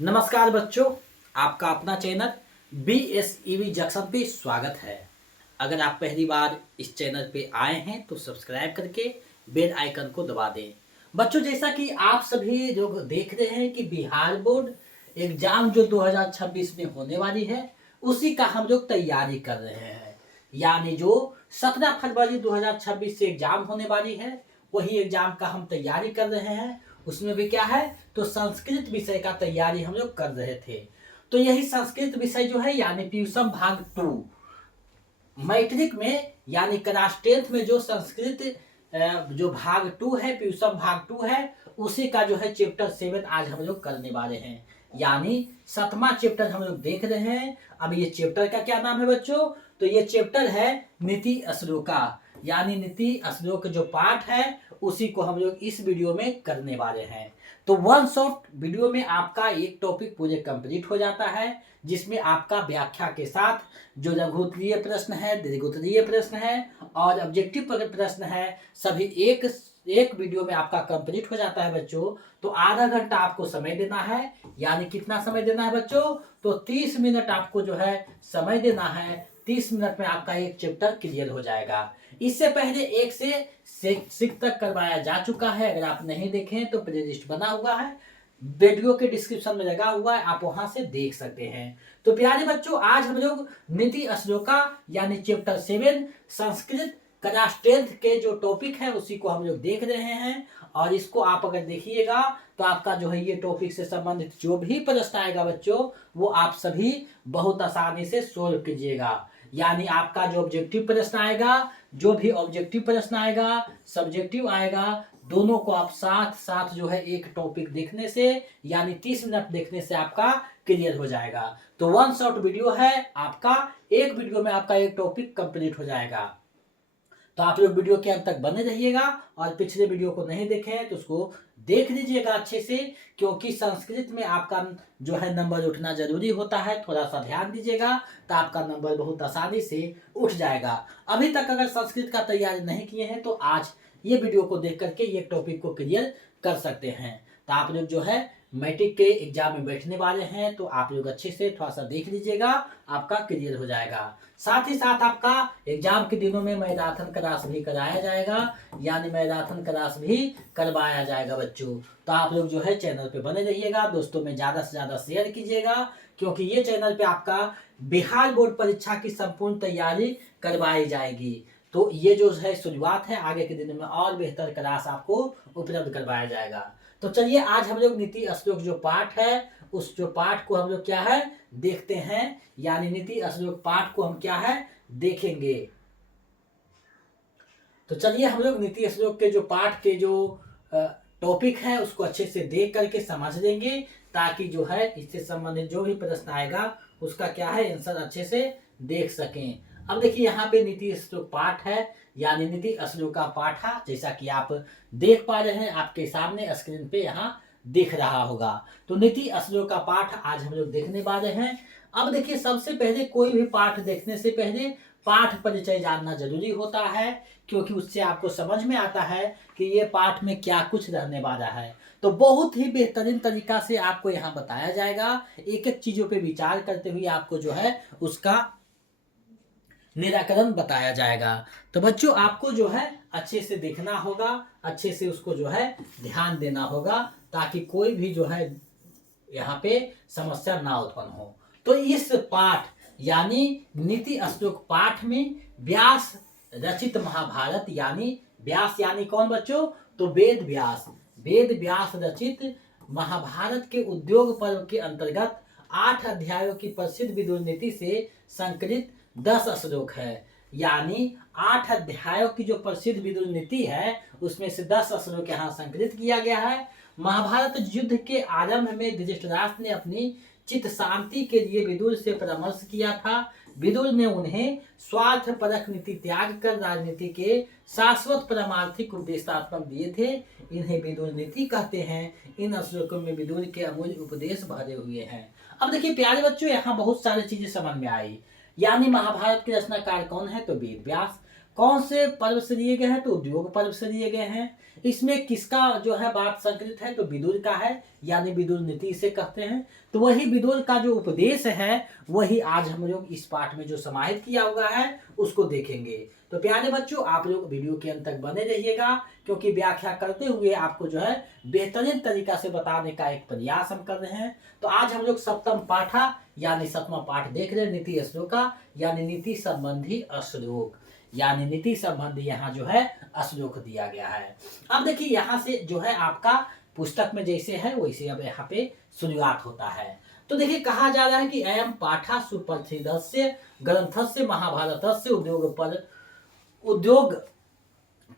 नमस्कार बच्चों, आपका अपना चैनल BSEV जंक्शन पे स्वागत है। अगर आप पहली बार इस चैनल पे आए हैं तो सब्सक्राइब करके बेल आइकन को दबा दें। बच्चों, जैसा कि आप सभी लोग देख रहे हैं कि बिहार बोर्ड एग्जाम जो 2026 में होने वाली है उसी का हम लोग तैयारी कर रहे हैं। यानी जो 17 फरवरी 2026 से एग्जाम होने वाली है वही एग्जाम का हम तैयारी कर रहे हैं। उसमें भी क्या है तो संस्कृत विषय का तैयारी हम लोग कर रहे थे। तो यही संस्कृत विषय जो है यानी प्यूसम भाग 2 मैट्रिक में यानी क्लास 10th में जो संस्कृत जो भाग 2 है, प्यूसम भाग 2 है, उसी का जो है चैप्टर 7 आज हम लोग करने वाले हैं। यानी 7वां चैप्टर हम लोग देख रहे हैं। अब ये चैप्टर का क्या नाम है बच्चों? तो ये चैप्टर है नीति श्लोका, यानी नीति श्लोक जो पाठ है उसी को हम लोग इस वीडियो में करने वाले हैं। तो वन शॉट वीडियो में आपका एक टॉपिक पूरे कंप्लीट हो जाता है, जिसमें आपका व्याख्या के साथ जो लघु उत्तरीय प्रश्न है, दीर्घ उत्तरीय प्रश्न है और ऑब्जेक्टिव प्रश्न है, सभी एक वीडियो में आपका कंप्लीट हो जाता है बच्चों। तो आधा घंटा आपको समय देना है। यानी कितना समय देना है बच्चों? तो 30 मिनट आपको जो है समय देना है। 30 मिनट में आपका एक चैप्टर क्लियर हो जाएगा। इससे पहले 1 से 6 तक करवाया जा चुका है। अगर आप नहीं देखें तो प्लेलिस्ट बना हुआ है, वीडियो के डिस्क्रिप्शन में लगा हुआ है, आप वहां से देख सकते हैं। तो प्यारे बच्चों, आज हम लोग नीति श्लोका यानी चैप्टर 7 संस्कृत क्लास 10th के जो टॉपिक है उसी को हम लोग देख रहे हैं। और इसको आप अगर देखिएगा तो आपका जो है ये टॉपिक से संबंधित जो भी प्रश्न आएगा बच्चों वो आप सभी बहुत आसानी से सोल्व कीजिएगा। यानी आपका जो ऑब्जेक्टिव प्रश्न आएगा, जो भी ऑब्जेक्टिव प्रश्न आएगा, सब्जेक्टिव आएगा, दोनों को आप साथ साथ जो है एक टॉपिक देखने से यानी 30 मिनट देखने से आपका क्लियर हो जाएगा। तो वन शॉट वीडियो है आपका, एक वीडियो में आपका एक टॉपिक कंप्लीट हो जाएगा। तो आप लोग वीडियो के अंत तक बने रहिएगा और पिछले वीडियो को नहीं देखे हैं तो उसको देख लीजिएगा अच्छे से, क्योंकि संस्कृत में आपका जो है नंबर उठना जरूरी होता है। थोड़ा सा ध्यान दीजिएगा तो आपका नंबर बहुत आसानी से उठ जाएगा। अभी तक अगर संस्कृत का तैयारी नहीं किए हैं तो आज ये वीडियो को देख करके ये टॉपिक को क्लियर कर सकते हैं। तो आप लोग जो है मैट्रिक के एग्जाम में बैठने वाले हैं तो आप लोग अच्छे से थोड़ा सा देख लीजिएगा, आपका क्लियर हो जाएगा। साथ ही साथ आपका एग्जाम के दिनों में मैराथन क्लास भी कराया जाएगा, यानी मैराथन क्लास भी करवाया जाएगा बच्चों। तो आप लोग जो है चैनल पे बने रहिएगा, दोस्तों में ज़्यादा से ज़्यादा शेयर कीजिएगा, क्योंकि ये चैनल पे आपका बिहार बोर्ड परीक्षा की संपूर्ण तैयारी करवाई जाएगी। तो ये जो है शुरुआत है, आगे के दिनों में और बेहतर क्लास आपको उपलब्ध करवाया जाएगा। तो चलिए आज हम लोग नीति श्लोक जो पाठ है उस जो पाठ को हम लोग क्या है देखते हैं। यानी नीति श्लोक पाठ को हम क्या है देखेंगे। तो चलिए हम लोग नीति श्लोक के जो पाठ के जो टॉपिक है उसको अच्छे से देख करके समझ लेंगे, ताकि जो है इससे संबंधित जो भी प्रश्न आएगा उसका क्या है आंसर अच्छे से देख सकें। अब देखिए यहाँ पे नीति श्लोक पाठ है, यानी नीति श्लोक का पाठ है, जैसा कि आप देख पा रहे हैं आपके सामने स्क्रीन पे यहाँ दिख रहा होगा। तो नीति श्लोक का पाठ आज हम लोग देखने वाले हैं। अब देखिए सबसे पहले कोई भी पाठ देखने से पहले पाठ परिचय जानना जरूरी होता है, क्योंकि उससे आपको समझ में आता है कि ये पाठ में क्या कुछ रहने वाला है। तो बहुत ही बेहतरीन तरीका से आपको यहाँ बताया जाएगा, एक एक चीजों पे विचार करते हुए आपको जो है उसका निराकरण बताया जाएगा। तो बच्चों आपको जो है अच्छे से देखना होगा, अच्छे से उसको जो है ध्यान देना होगा, ताकि कोई भी जो है यहाँ पे समस्या ना उत्पन्न हो। तो इस पाठ यानी नीति श्लोक पाठ में व्यास रचित महाभारत, यानी व्यास यानी कौन बच्चों? तो वेद व्यास रचित महाभारत के उद्योग पर्व के अंतर्गत 8 अध्यायों की प्रसिद्ध विदुर नीति से संकलित 10 श्लोक है। यानी 8 अध्यायों की जो प्रसिद्ध विदुर नीति है उसमें से 10 श्लोक यहाँ संकलित किया गया है। महाभारत युद्ध के आरंभ में धृतराष्ट्र ने अपनी चित्त शांति के लिए विदुर से परामर्श किया था। विदुर ने उन्हें स्वार्थपरक नीति त्याग कर राजनीति के शाश्वत परमार्थिक उपदेशात्मक दिए थे। इन्हें विदुर नीति कहते हैं। इन श्लोकों में विदुर के अमूल्य उपदेश भरे हुए हैं। अब देखिए प्यारे बच्चों, यहाँ बहुत सारी चीजें समझ में आई। यानी महाभारत के रचनाकार कौन है? तो वेद व्यास। कौन से पर्व से लिए गए हैं? तो उद्योग पर्व से लिए गए हैं। इसमें किसका जो है बात संकलित है? तो विदुर का है, यानी विदुर नीति इसे कहते हैं। तो वही विदुर का जो उपदेश है वही आज हम लोग इस पाठ में जो समाहित किया हुआ है उसको देखेंगे। तो प्यारे बच्चों, आप लोग वीडियो के अंत तक बने रहिएगा, क्योंकि व्याख्या करते हुए आपको जो है बेहतरीन तरीका से बताने का एक प्रयास हम कर रहे हैं। तो आज हम लोग सप्तम पाठा यानी सप्तमा पाठ देख रहे हैं, नीति श्लोका यानी नीति संबंधी श्लोक, यानी नीति संबंधी यहाँ जो है श्लोक दिया गया है। अब देखिए यहाँ से जो है आपका पुस्तक में जैसे है वैसे अब यहाँ पे शुरुआत होता है। तो देखिए कहा जा रहा है कि अयम पाठा सुप्रसिद्धस्य ग्रंथस्य महाभारतस्य उद्योग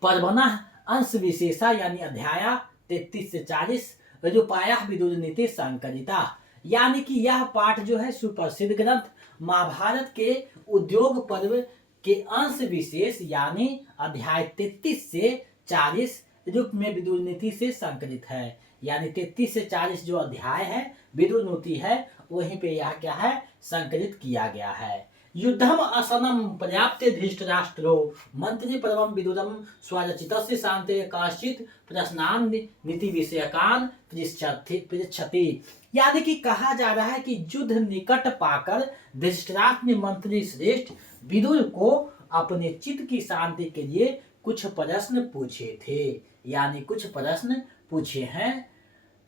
पर्वणः अंश विशेषा यानी अध्याय 33 से 40 रूपाया विदुर नीति संकलिता, यानी कि यह पाठ जो है सुप्रसिद्ध ग्रंथ महाभारत के उद्योग पर्व के अंश विशेष यानी अध्याय 33 से 40 रूप में विदुर नीति से संकलित है। यानी 33 से 40 जो अध्याय है विदुर नीति है वहीं पे यह क्या है संकलित किया गया है। युद्धम असनम पर्याप्ते धृष्टराष्ट्रो मंत्री पर्वम विदुरम स्वरचितस्य शांते काश्चित प्रश्नान नीति विषयकान पृच्छति, यानी कि कहा जा रहा है कि युद्ध निकट पाकर धृतराष्ट्र ने मंत्री श्रेष्ठ विदुर को अपने चित्त की शांति के लिए कुछ प्रश्न पूछे थे, यानी कुछ प्रश्न पूछे हैं।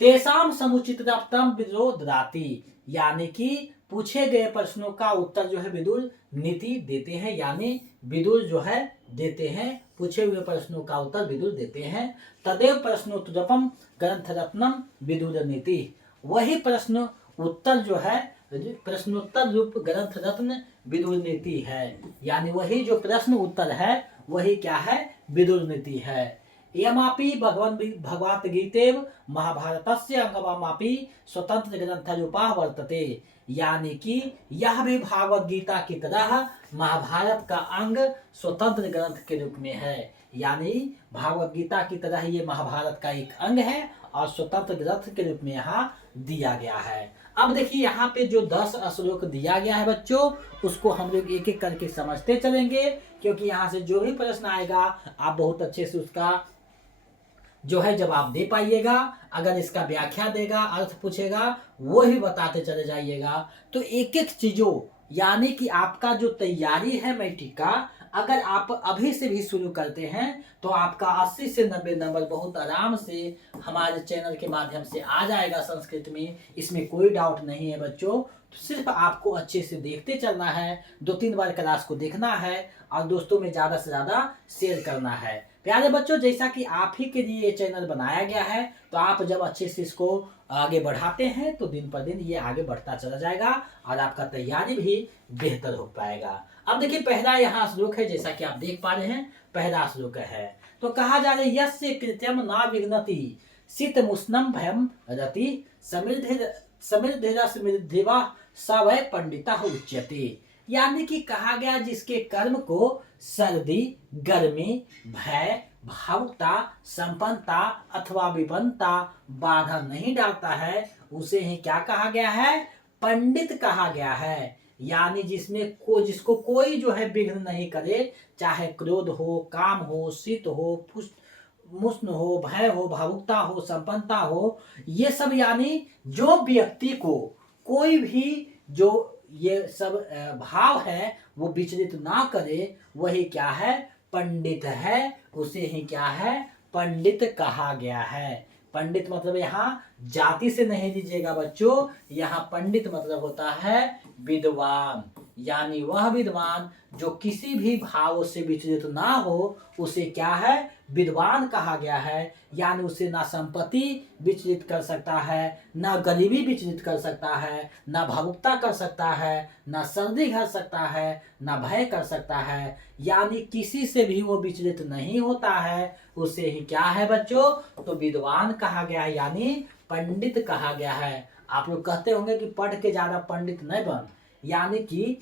तेसाम समुचितम विरोधराति, यानी कि पूछे गए प्रश्नों का उत्तर जो है विदुर नीति देते हैं, यानी विदुर जो है देते हैं, पूछे हुए प्रश्नों का उत्तर विदुर देते हैं। तदेव प्रश्नोत्तरम ग्रंथ रत्नम विदुर नीति, वही प्रश्न उत्तर जो है प्रश्नोत्तर रूप ग्रंथ रत्न विदुर नीति है, यानी वही जो प्रश्न उत्तर है वही क्या है विदुर नीति है। यमापि भगवत गीतेव महाभारतस्य अंगमापि स्वतंत्र ग्रंथ रूपा वर्तते, यानी कि यह भी भागवत गीता की तरह महाभारत का अंग स्वतंत्र ग्रंथ के रूप में है, यानी भागवत गीता की तरह ये महाभारत का एक अंग है और स्वतंत्र ग्रंथ के रूप में यहाँ दिया गया है। अब देखिए यहाँ पे जो 10 श्लोक दिया गया है बच्चों उसको हम लोग एक एक करके समझते चलेंगे, क्योंकि यहाँ से जो भी प्रश्न आएगा आप बहुत अच्छे से उसका जो है जवाब दे पाइएगा। अगर इसका व्याख्या देगा अर्थ पूछेगा वो ही बताते चले जाइएगा। तो एक एक चीजों यानी कि आपका जो तैयारी है मैट्रिक का अगर आप अभी से भी शुरू करते हैं तो आपका 80 से 90 नंबर बहुत आराम से हमारे चैनल के माध्यम से आ जाएगा संस्कृत में, इसमें कोई डाउट नहीं है बच्चों। तो सिर्फ आपको अच्छे से देखते चलना है, 2-3 बार क्लास को देखना है और दोस्तों में ज़्यादा से ज़्यादा शेयर करना है। प्यारे बच्चों, जैसा कि आप ही के लिए ये चैनल बनाया गया है तो आप जब अच्छे से इसको आगे बढ़ाते हैं तो दिन पर दिन ये आगे बढ़ता चला जाएगा और आपका तैयारी भी बेहतर हो पाएगा। अब देखिए पहला यहाँ श्लोक है, जैसा कि आप देख पा रहे हैं पहला श्लोक है। तो कहा जा रहा है यस्य कृत्यम न विघ्नति शीतमुष्णम भयम रति समृद्धिवा स वै पंडिता उच्यते, यानी कि कहा गया जिसके कर्म को सर्दी गर्मी भय भावुकता संपन्नता अथवा विपन्नता बाधा नहीं डालता है उसे ही क्या कहा गया है पंडित कहा गया है। यानी जिसको कोई जो है विघ्न नहीं करे, चाहे क्रोध हो काम हो शीत हो मुष्ण हो भय हो भावुकता हो संपन्नता हो, ये सब यानी जो व्यक्ति को कोई भी जो ये सब भाव है वो विचलित ना करे वही क्या है पंडित है, उसे ही क्या है पंडित कहा गया है। पंडित मतलब यहाँ जाति से नहीं लीजिएगा बच्चों, यहाँ पंडित मतलब होता है विद्वान, यानी वह विद्वान जो किसी भी भाव से विचलित ना हो उसे क्या है विद्वान कहा गया है। यानी उसे ना संपत्ति विचलित कर सकता है, ना गरीबी विचलित कर सकता है, ना भावुकता कर सकता है, ना सर्दी कर सकता है, ना भय कर सकता है, यानी किसी से भी वो विचलित नहीं होता है, उसे ही क्या है बच्चों तो विद्वान कहा गया है, यानी पंडित कहा गया है। आप लोग कहते होंगे कि पढ़ के ज्यादा पंडित नहीं बन, यानी कि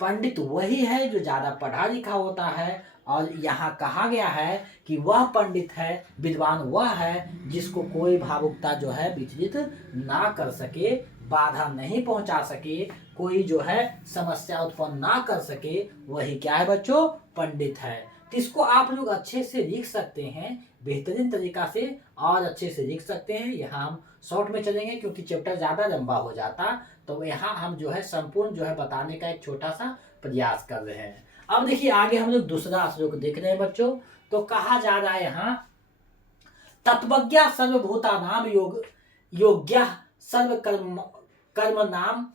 पंडित वही है जो ज्यादा पढ़ा लिखा होता है, और यहाँ कहा गया है कि वह पंडित है विद्वान वह है जिसको कोई भावुकता जो है विचलित ना कर सके, बाधा नहीं पहुंचा सके, कोई जो है समस्या उत्पन्न ना कर सके, वही क्या है बच्चों पंडित है। तो इसको आप लोग अच्छे से लिख सकते हैं, बेहतरीन तरीका से और अच्छे से लिख सकते हैं। यहाँ हम शॉर्ट में चलेंगे क्योंकि चैप्टर ज़्यादा लंबा हो जाता, तो यहाँ हम जो है संपूर्ण जो है बताने का एक छोटा सा प्रयास कर रहे हैं। अब देखिए आगे हम लोग दूसरा श्लोक देख रहे हैं बच्चों। तो कहा जा रहा है यहाँ, तत्वज्ञा सर्वभूतानाम योग्य सर्व कर्म नाम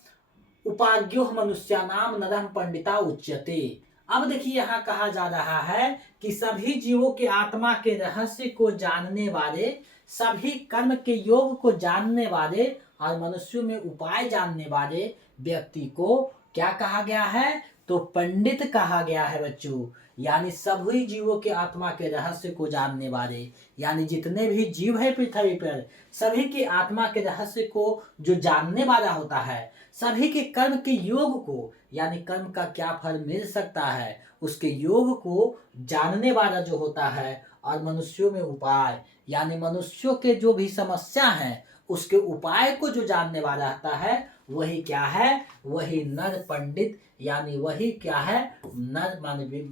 उपाज्यो मनुष्यानाम नरः पंडिता उच्यते। अब देखिए यहाँ कहा जा रहा है कि सभी जीवों के आत्मा के रहस्य को जानने वाले, सभी कर्म के योग को जानने वाले और मनुष्यों में उपाय जानने वाले व्यक्ति को क्या कहा गया है? तो पंडित कहा गया है बच्चों। यानी सभी जीवों के आत्मा के रहस्य को जानने वाले, यानी जितने भी जीव है पृथ्वी पर, सभी के आत्मा के रहस्य को जो जानने वाला होता है, सभी के कर्म के योग को, यानी कर्म का क्या फल मिल सकता है उसके योग को जानने वाला जो होता है, और मनुष्यों में उपाय, यानी मनुष्यों के जो भी समस्या है उसके उपाय को जो जानने वाला होता है, वही क्या है? वही नर पंडित, यानी वही क्या है? नर माने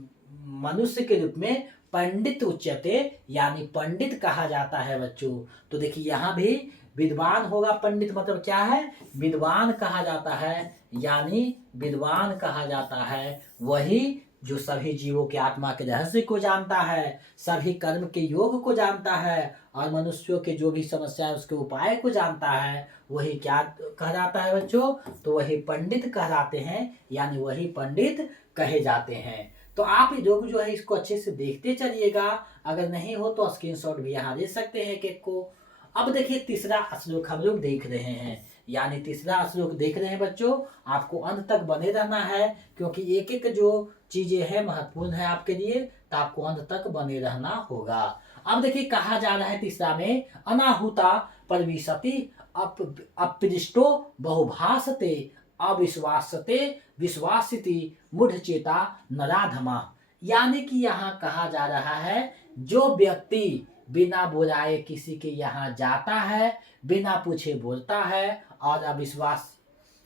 मनुष्य के रूप में पंडित उच्यते, यानी पंडित कहा जाता है बच्चों। तो देखिए यहाँ भी विद्वान होगा, पंडित मतलब क्या है? विद्वान कहा जाता है, यानी विद्वान कहा जाता है वही जो सभी जीवों के आत्मा के रहस्य को जानता है, सभी कर्म के योग को जानता है और मनुष्यों के जो भी समस्या है उसके उपाय को जानता है, वही क्या कहलाता है बच्चों? तो वही पंडित कहलाते हैं, यानी वही पंडित कहे जाते हैं। तो आप लोग जो है इसको अच्छे से देखते चलिएगा, अगर नहीं हो तो स्क्रीनशॉट भी यहाँ ले सकते हैं केक को। अब देखिए तीसरा श्लोक हम लोग देख रहे हैं, यानी तीसरा श्लोक देख रहे हैं बच्चों। आपको अंत तक बने रहना है क्योंकि एक एक जो चीजें हैं महत्वपूर्ण है आपके लिए, तो आपको अंत तक बने रहना होगा। अब देखिए कहा जा रहा है तीसरा में, अनाहुता परविशति अपृष्टो बहुभासते अविश्वासते विश्वासिति मूढ़ चेता नराधमा। यानी कि यहाँ कहा जा रहा है, जो व्यक्ति बिना बुलाए किसी के यहाँ जाता है, बिना पूछे बोलता है और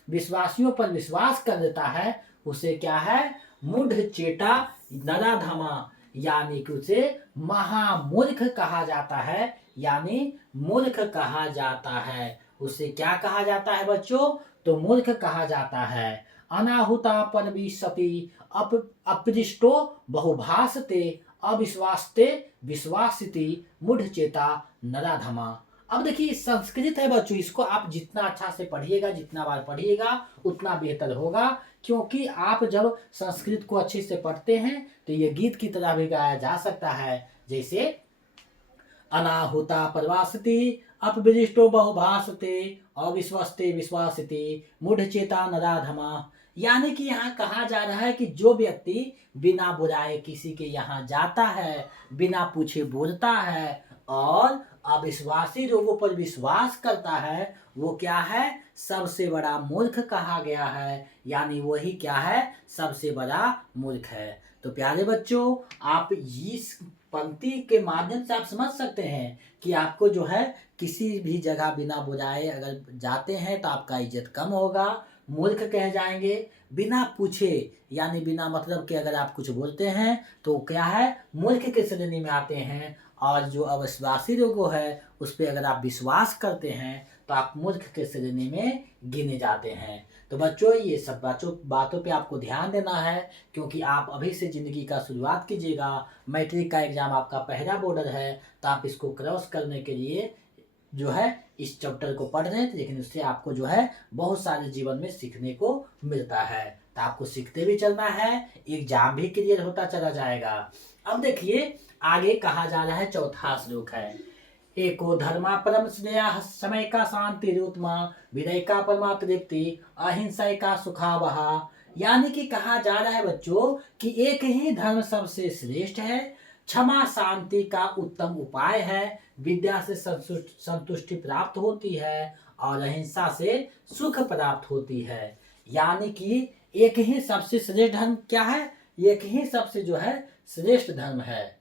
विश्वासियों पर विश्वास कर देता है, उसे क्या है? मूढ़ चेता नराधमा, यानी कि उसे महामूर्ख कहा जाता है, यानी मूर्ख कहा जाता है। उसे क्या कहा जाता है बच्चों? तो मूर्ख कहा जाता है। अनाहुता परविशति अपृष्टो बहुभासते अविश्वासते विश्वासिति मूढ़ चेता नराधमा। अब देखिए संस्कृत है बच्चों, इसको आप जितना अच्छा से पढ़िएगा, जितना बार पढ़िएगा उतना बेहतर होगा, क्योंकि आप जब संस्कृत को अच्छे से पढ़ते हैं तो ये गीत की तरह भी गाया जा सकता है। जैसे अनाहुता परवासति अपविष्टो बहुभासते अविश्वस्ते विश्वासिति मूढ़ चेता नराधमा। यानी कि यहाँ कहा जा रहा है कि जो व्यक्ति बिना बुलाए किसी के यहाँ जाता है, बिना पूछे बोलता है और अविश्वासी लोगों पर विश्वास करता है, वो क्या है? सबसे बड़ा मूर्ख कहा गया है, यानी वही क्या है? सबसे बड़ा मूर्ख है। तो प्यारे बच्चों, आप इस पंक्ति के माध्यम से आप समझ सकते हैं कि आपको जो है किसी भी जगह बिना बुलाए अगर जाते हैं तो आपका इज्जत कम होगा, मूर्ख कहे जाएंगे। बिना पूछे यानी बिना मतलब के अगर आप कुछ बोलते हैं तो क्या है? मूर्ख के श्रेणी में आते हैं। और जो अविश्वासी लोगों है उस पर अगर आप विश्वास करते हैं तो आप मूर्ख के श्रेणी में गिने जाते हैं। तो बच्चों ये सब बातों पे आपको ध्यान देना है, क्योंकि आप अभी से ज़िंदगी का शुरुआत कीजिएगा। मैट्रिक का एग्ज़ाम आपका पहला बॉर्डर है, तो आप इसको क्रॉस करने के लिए जो है इस चैप्टर को पढ़ रहे हैं, लेकिन उससे आपको जो है बहुत सारे जीवन में सीखने को मिलता है। तो आपको सीखते भी चलना है, एग्जाम भी क्लियर होता चला जाएगा। अब देखिए आगे कहा जा रहा है, चौथा श्लोक है, एको धर्मा परम स्नेह समय का शांति रुत्मा विनय का परमा तृप्ति अहिंसा का सुखावहा। यानी कि कहा जा रहा है बच्चों कि एक ही धर्म सबसे श्रेष्ठ है, क्षमा शांति का उत्तम उपाय है, विद्या से संतुष्टि प्राप्त होती है और अहिंसा से सुख प्राप्त होती है। यानी कि एक ही सबसे श्रेष्ठ धर्म क्या है? एक ही सबसे जो है श्रेष्ठ धर्म है,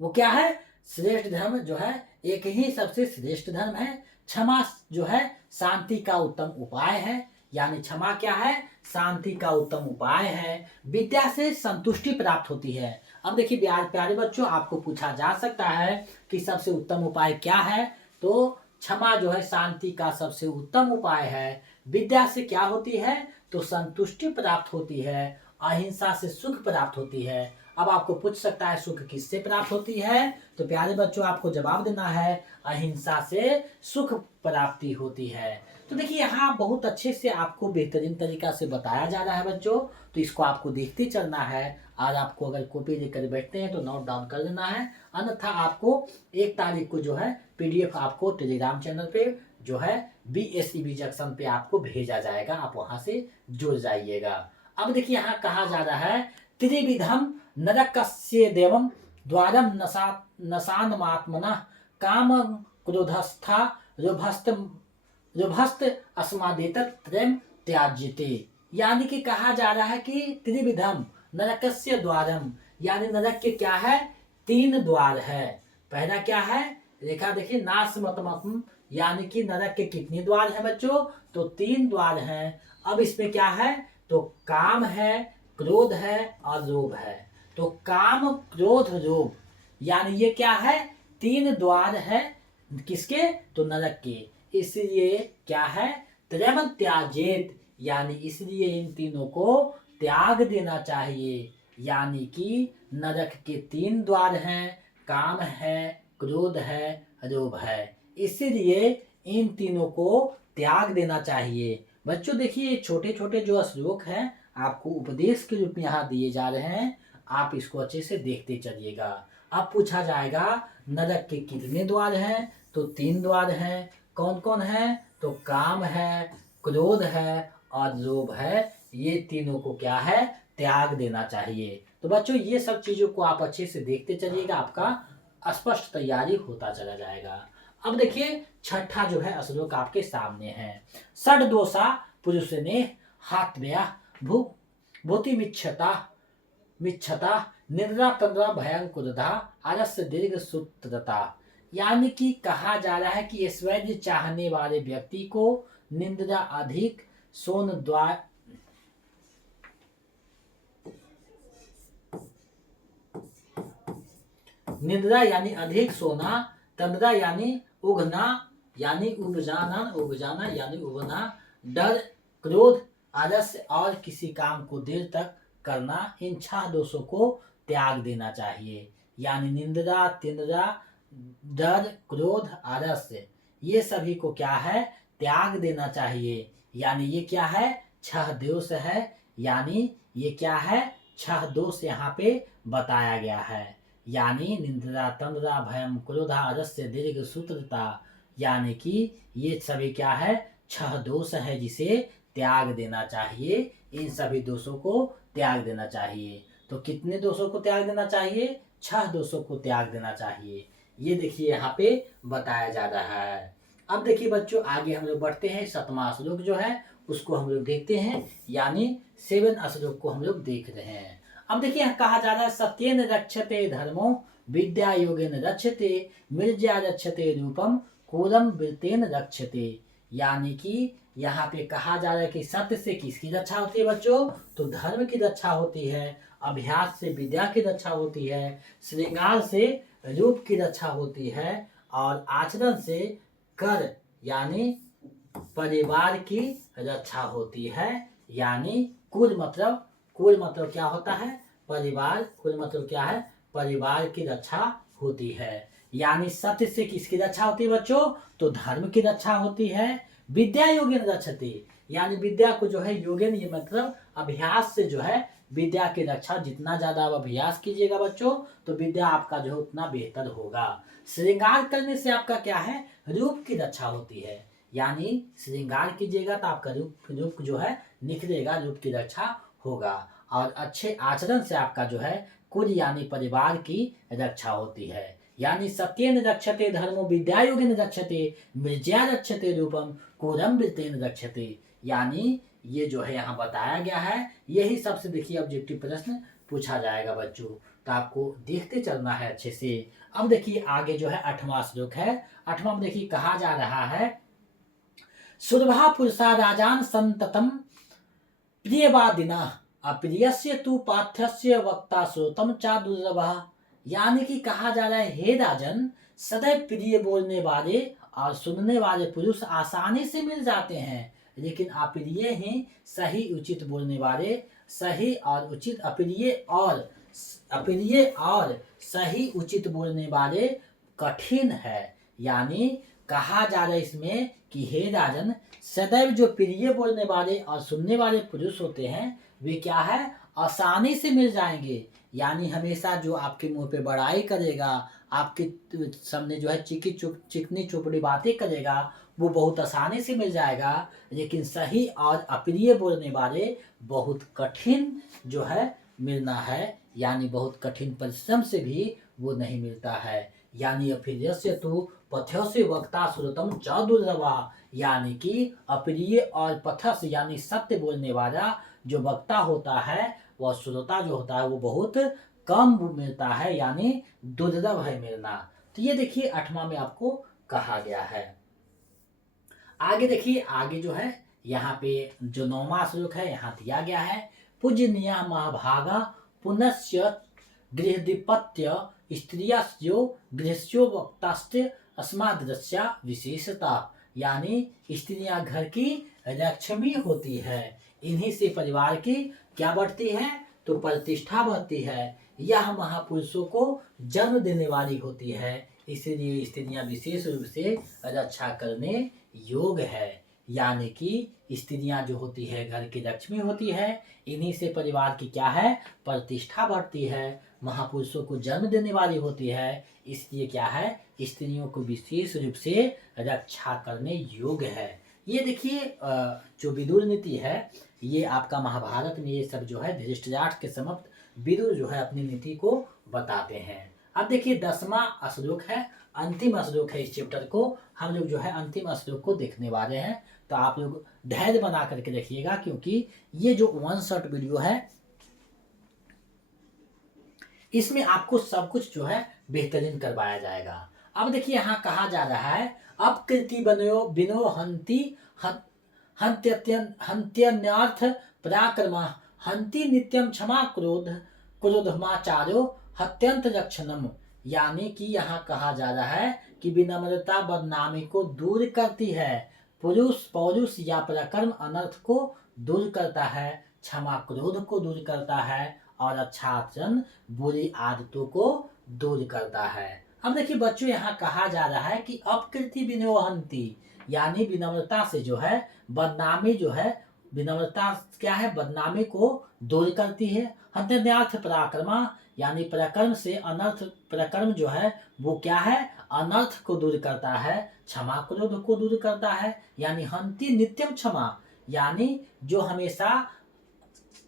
वो क्या है? श्रेष्ठ धर्म जो है एक ही सबसे श्रेष्ठ धर्म है। क्षमा जो है शांति का उत्तम उपाय है, यानी क्षमा क्या है? शांति का उत्तम उपाय है, विद्या से संतुष्टि प्राप्त होती है। अब देखिए प्यारे बच्चों, आपको पूछा जा सकता है कि सबसे उत्तम उपाय क्या है, तो क्षमा जो है शांति का सबसे उत्तम उपाय है। विद्या से क्या होती है, तो संतुष्टि प्राप्त होती है। अहिंसा से सुख प्राप्त होती है। अब आपको पूछ सकता है सुख किससे प्राप्त होती है, तो प्यारे बच्चों आपको जवाब देना है अहिंसा से सुख प्राप्ति होती है। तो देखिए यहाँ बहुत अच्छे से आपको बेहतरीन तरीका से बताया जा रहा है बच्चों, तो इसको आपको देखते चलना है। आज आपको अगर कॉपी लेकर बैठते हैं तो नोट डाउन कर लेना है, अन्यथा आपको 1 तारीख को जो है PDF आपको टेलीग्राम चैनल पे जो है BSEB जंक्शन पे आपको भेजा जाएगा, आप वहां से जुड़ जाइएगा। अब देखिए यहाँ कहा जा रहा है त्रिविधम नरकस्य देवम द्वारम नशानमात्मनः काम क्रोधस्था रुभस्त अस्मादेत त्रयम त्याज्यते। यानी कि कहा जा रहा है कि त्रिविधम नरकस्य द्वारम, यानी नरक के क्या है, 3 द्वार है। पहला क्या है, रेखा देखिए नाशमतमकम, यानी कि नरक के कितने द्वार हैं बच्चों, तो 3 द्वार हैं। अब इसमें क्या है, तो काम है, क्रोध है और लोभ है। तो काम क्रोध लोभ, यानी ये क्या है, 3 द्वार है किसके, तो नरक के। इसलिए क्या है, त्रयम त्याजेत, यानी इसलिए इन तीनों को त्याग देना चाहिए। यानी कि नरक के 3 द्वार हैं, काम है, क्रोध है, लोभ है, इसीलिए इन तीनों को त्याग देना चाहिए। बच्चों देखिए छोटे छोटे जो श्लोक हैं आपको उपदेश के रूप में यहाँ दिए जा रहे हैं, आप इसको अच्छे से देखते चलिएगा। अब पूछा जाएगा नरक के कितने द्वार हैं, तो 3 द्वार हैं। कौन कौन है, तो काम है, क्रोध है और लोभ है। ये तीनों को क्या है, त्याग देना चाहिए। तो बच्चों ये सब चीजों को आप अच्छे से देखते चलिएगा, आपका स्पष्ट तैयारी होता चला जाएगा। अब देखिए छठा जो है श्लोक आपके सामने है। षड दोषा पुरुष ने हात्म्या भूति मिच्छता निद्रा तंद्रा भयंकुरता आलस्य दीर्घ सूत्रता। यानी कि कहा जा रहा है कि ऐश्वर्य चाहने वाले व्यक्ति को निंद्रा अधिक सोन द्वार निद्रा यानी अधिक सोना, तंद्रा यानी उगना, यानी उग जाना यानी उगना, डर, क्रोध, आलस्य और किसी काम को देर तक करना, इन 6 दोषों को त्याग देना चाहिए। यानी निंद्रा, तिंद्रा, डर, क्रोध, आलस्य, ये सभी को क्या है, त्याग देना चाहिए। यानी ये क्या है, 6 दोष है। यानी ये क्या है, 6 दोष यहाँ पे बताया गया है। यानी निंद्रा तंद्रा भयम क्रोधा आलस्य दीर्घ सूत्रता, यानी कि ये सभी क्या है, 6 दोष है जिसे त्याग देना चाहिए। इन सभी दोषों को त्याग देना चाहिए। तो कितने दोषों को त्याग देना चाहिए, 6 दोषों को त्याग देना चाहिए। ये देखिए यहाँ पे बताया जा रहा है। अब देखिए बच्चों आगे हम लोग बढ़ते हैं, 7वां श्लोक जो है उसको हम लोग देखते हैं, यानी 7 श्लोक को हम लोग देख रहे हैं। अब देखिए कहा जा रहा है सत्येन रक्षते धर्मो विद्या योगेन रक्षते मिर्जा रक्षते रूपम कूलम वृत्तेन रक्षते। यानी कि यहाँ पे कहा जा रहा है कि सत्य से किसकी रक्षा होती है बच्चों, तो धर्म की रक्षा होती है, अभ्यास से विद्या की रक्षा होती है, श्रृंगार से रूप की रक्षा होती है और आचरण से कर यानी परिवार की रक्षा होती है। यानी कुल मतलब क्या होता है, परिवार, कुल मतलब क्या है, परिवार की रक्षा होती है। यानी सत्य से किसकी रक्षा होती है बच्चों, तो धर्म की रक्षा होती है। विद्या योगेन रक्षते, यानी विद्या को जो है योगेन, ये मतलब अभ्यास से जो है विद्या की रक्षा, जितना ज्यादा आप अभ्यास कीजिएगा बच्चों तो विद्या आपका जो है उतना बेहतर होगा। श्रृंगार करने से आपका क्या है, रूप की रक्षा होती है। यानी श्रृंगार कीजिएगा तो आपका रूप जो है निखरेगा, रूप की रक्षा होगा। और अच्छे आचरण से आपका जो है कुल यानी परिवार की रक्षा होती है। यानी सत्येन रक्षते धर्मो विद्या योगेन रक्षते मिर्जया रक्षते रूपम कोरम वृत्तेन रक्षते। यानी ये जो है यहाँ बताया गया है, यही सबसे देखिए ऑब्जेक्टिव प्रश्न पूछा जाएगा बच्चों, तो आपको देखते चलना है अच्छे से। अब देखिए आगे जो है 8वां श्लोक है। 8वां में देखिए कहा जा रहा है सुरभा पुरुषा राजान संततम प्रियवादिनः अप्रियस्य तु पाठ्यस्य वक्ता श्रोतम चा दुर्लभः। यानी कि कहा जा रहा है, हे राजन, सदैव प्रिय बोलने वाले और सुनने वाले पुरुष आसानी से मिल जाते हैं, लेकिन अप्रिय ही सही उचित बोलने वाले, सही और उचित अप्रिय और सही उचित बोलने वाले कठिन है। यानी कहा जा रहा है इसमें कि हे राजन, सदैव जो प्रिय बोलने वाले और सुनने वाले पुरुष होते हैं वे क्या है, आसानी से मिल जाएंगे। यानी हमेशा जो आपके मुंह पे बड़ाई करेगा, आपके सामने जो है चिकनी चुपड़ी बातें करेगा, वो बहुत आसानी से मिल जाएगा। लेकिन सही और अप्रिय बोलने वाले बहुत कठिन जो है मिलना है, यानी बहुत कठिन परिश्रम से भी वो नहीं मिलता है। यानी अप्रियस्य तु पथ्यस्य वक्ता श्रुतम च दुर्लभा। यानी कि अप्रिय और पथस यानी सत्य बोलने वाला जो वक्ता होता है, वह श्रोता जो होता है वो बहुत कम मिलता है, यानी दुर्लभ है मिलना। तो ये देखिए 8वां में आपको कहा गया है। आगे देखिए, आगे जो है यहाँ पे जो 9वां श्लोक है यहाँ दिया गया है, पूजनीय महाभागा पुनश्च गृहधिपत्य स्त्रियो गृहस्यो वक्तास्ते अस्मादृश्या विशेषता। यानी स्त्रियां घर की लक्ष्मी होती है, इन्हीं से परिवार की क्या बढ़ती है, तो प्रतिष्ठा बढ़ती है। यह महापुरुषों को जन्म देने वाली होती है, इसलिए स्त्रियां विशेष रूप से रक्षा करने योग्य है। यानी कि स्त्रियां जो होती है घर की लक्ष्मी होती है, इन्हीं से परिवार की क्या है, प्रतिष्ठा बढ़ती है, महापुरुषों को जन्म देने वाली होती है, इसलिए क्या है, स्त्रियों को विशेष रूप से रक्षा करने योग्य है। ये देखिए जो विदुर नीति है, ये आपका महाभारत में ये सब जो है धृतराष्ट्र के समक्ष विदुर जो है अपनी नीति को बताते हैं। अब देखिए 10वां श्लोक है, अंतिम श्लोक है इस चैप्टर को, हम लोग जो है अंतिम श्लोक को देखने वाले हैं। तो आप लोग धैर्य बना करके देखिएगा, क्योंकि ये जो 1 शॉट वीडियो है इसमें आपको सब कुछ जो है बेहतरीन करवाया जाएगा। अब देखिए यहाँ कहा जा रहा है, अपकृति बनो बिनो हंति हंत्यन्यार्थ पराक्रमा हंति नित्यम क्षमा क्रोधमाचारो हत्यंत रक्षणम। यानी कि यहाँ कहा जा रहा है कि विनम्रता बदनामी को दूर करती है, पुरुष पौरुष या पराक्रम अनर्थ को दूर करता है, क्षमा क्रोध को दूर करता है, और अच्छा आचरण बुरी आदतों को दूर करता है। अब देखिए बच्चों, यहाँ कहा जा रहा है कि अपकृति विनोहंती, यानी विनम्रता से जो है बदनामी जो है, विनम्रता क्या है, बदनामी को दूर करती है। हत्यन्यार्थ पराक्रमा, यानी पराक्रम से अनर्थ, पराक्रम जो है वो क्या है, अनर्थ को दूर करता है, क्षमा क्रोध को दूर करता है। यानी हंति नित्यम क्षमा, यानी जो हमेशा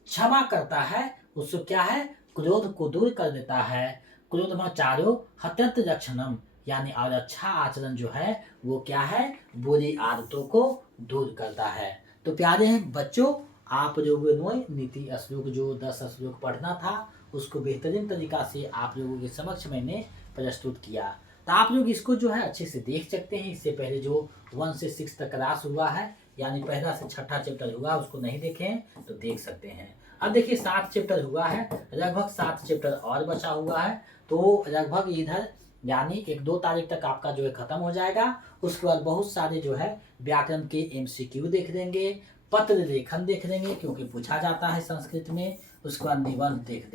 क्षमा करता है उसको क्या है, क्रोध को दूर कर देता है। क्रोधमाचारो हत्यंत रक्षणम, यानी और अच्छा आचरण जो है वो क्या है, बुरी आदतों को दूर करता है। तो प्यारे हैं बच्चों, आप लोगों ने नीति श्लोक जो 10 श्लोक पढ़ना था उसको बेहतरीन तरीका से आप लोगों के समक्ष मैंने प्रस्तुत किया। तो आप लोग इसको जो है अच्छे से देख सकते हैं। इससे पहले जो 1 से 6 तक क्लास हुआ है, यानी पहला से 6ठा चैप्टर हुआ, उसको नहीं देखे हैं तो देख सकते हैं। अब देखिए 7 चैप्टर हुआ है, लगभग 7 चैप्टर और बचा हुआ है, तो लगभग इधर यानी 1-2 तारीख तक आपका जो है खत्म हो जाएगा। उसके बाद बहुत सारे जो है व्याकरण के MCQ देख लेंगे, पत्र लेखन देख लेंगे क्योंकि पूछा जाता है संस्कृत में, उसके बाद निबंध देख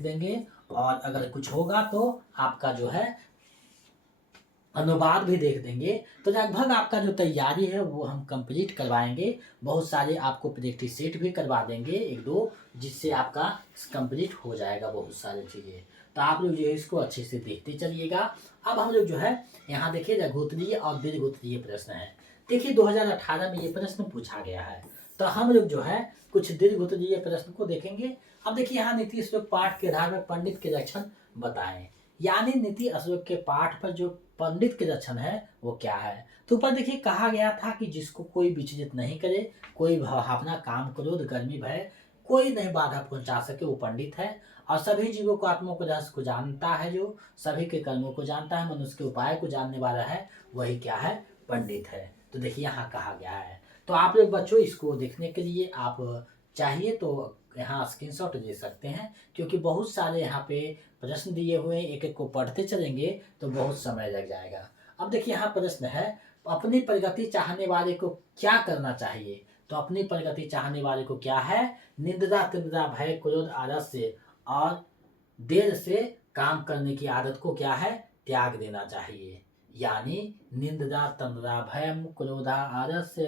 देंगे, और अगर कुछ होगा तो आपका जो है अनुवाद भी देख देंगे। तो लगभग आपका जो तैयारी है वो हम कंप्लीट करवाएंगे। बहुत सारे आपको प्रैक्टिस सेट भी करवा देंगे 1-2, जिससे आपका कंप्लीट हो जाएगा बहुत सारी चीज़ें। तो आप लोग जो है इसको अच्छे से देखते चलिएगा। अब हम लोग जो है यहाँ देखिए लघुत्तरीय और दीर्घोत्तरीय प्रश्न है। देखिए 2018 में ये प्रश्न पूछा गया है, तो हम लोग जो है कुछ दीर्घोत्तरीय प्रश्न को देखेंगे। अब देखिए यहाँ नीति श्लोक पाठ के आधार पर पंडित के लक्षण बताएं, यानी नीति श्लोक के पाठ पर जो पंडित के लक्षण है वो क्या है। तो ऊपर देखिए कहा गया था कि जिसको कोई विचलित नहीं करे, कोई भावना काम क्रोध गर्मी भय कोई नहीं बाधा पहुंचा सके, वो पंडित है। और सभी जीवों को आत्मा को रहस्य को जानता है, जो सभी के कर्मों को जानता है, मनुष्य के उपाय को जानने वाला है, वही क्या है, पंडित है। तो देखिए यहाँ कहा गया है। तो आप लोग बच्चों इसको देखने के लिए आप चाहिए तो यहाँ स्क्रीनशॉट ले सकते हैं, क्योंकि बहुत सारे यहाँ पे प्रश्न दिए हुए हैं, एक एक को पढ़ते चलेंगे तो बहुत समय लग जाएगा। अब देखिए यहाँ प्रश्न है, अपनी प्रगति चाहने वाले को क्या करना चाहिए। तो अपनी प्रगति चाहने वाले को क्या है, निंदा तिंदा भय क्रोध आलस्य और देर से काम करने की आदत को क्या है, त्याग देना चाहिए। यानी निंदा तंद्रा भयम क्रोधा आलस्य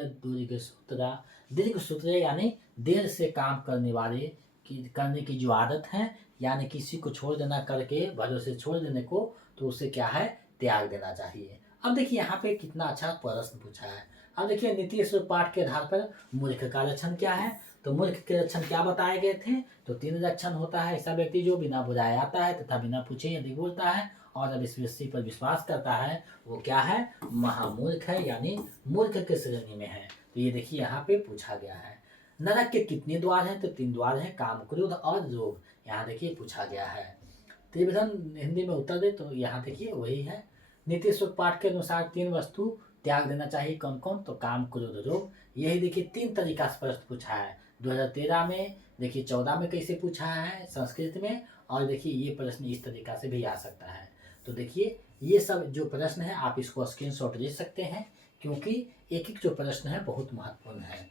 दीर्घ सूत्र यानी देर से काम करने वाले की करने की जो आदत है, यानी किसी को छोड़ देना करके भरोसे छोड़ देने को, तो उसे क्या है, त्याग देना चाहिए। अब देखिए यहाँ पे कितना अच्छा प्रश्न पूछा है। अब देखिए नीतीश पाठ के आधार पर मूर्ख का लक्षण क्या है। तो मूर्ख के लक्षण क्या बताए गए थे। तो 3 लक्षण होता है, ऐसा व्यक्ति जो बिना बुलाए आता है तथा बिना पूछे यदि बोलता है और अब इस व्यक्ति पर विश्वास करता है, वो क्या है, महामूर्ख है, यानी मूर्ख के श्रेणी में है। तो ये देखिए यहाँ पे पूछा गया है। नरक के कितने द्वार हैं। तो 3 द्वार हैं, काम क्रोध और लोभ। यहाँ देखिए पूछा गया है। त्रिविधम हिंदी में उत्तर दे, तो यहाँ देखिए वही है। नीतीश पाठ के अनुसार 3 वस्तु त्याग देना चाहिए, कौन कौन। तो काम क्रोध लोभ। यही देखिए 3 तरीका से प्रश्न पूछा है। 2013 में, देखिए 14 में कैसे पूछा है संस्कृत में, और देखिए ये प्रश्न इस तरीका से भी आ सकता है। तो देखिए ये सब जो प्रश्न है आप इसको स्क्रीनशॉट ले सकते हैं, क्योंकि एक एक जो प्रश्न है बहुत महत्वपूर्ण है।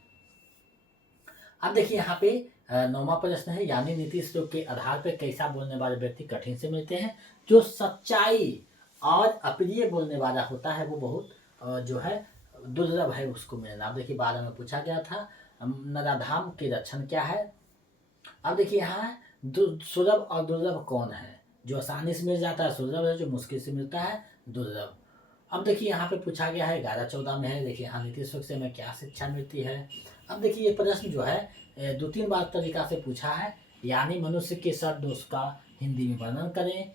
अब देखिए यहाँ पे 9वां प्रश्न है, यानी नीति श्लोक के आधार पर कैसा बोलने वाले व्यक्ति कठिन से मिलते हैं। जो सच्चाई और अप्रिय बोलने वाला होता है वो बहुत जो है दुर्लभ है उसको मिलना। अब देखिए 12 में पूछा गया था, नराधाम के लक्षण क्या है। अब देखिए यहाँ सुलभ और दुर्लभ कौन है। जो आसानी से मिल जाता है सुलभ है, जो मुश्किल से मिलता है दुर्लभ। अब देखिए यहाँ पे पूछा गया है 11-14 में है, देखिए यहाँ नीति श्लोक से हमें क्या शिक्षा मिलती है। अब देखिए ये प्रश्न जो है 2-3 बार तरीका से पूछा है, यानी मनुष्य के 7 दोष का हिंदी में वर्णन करें,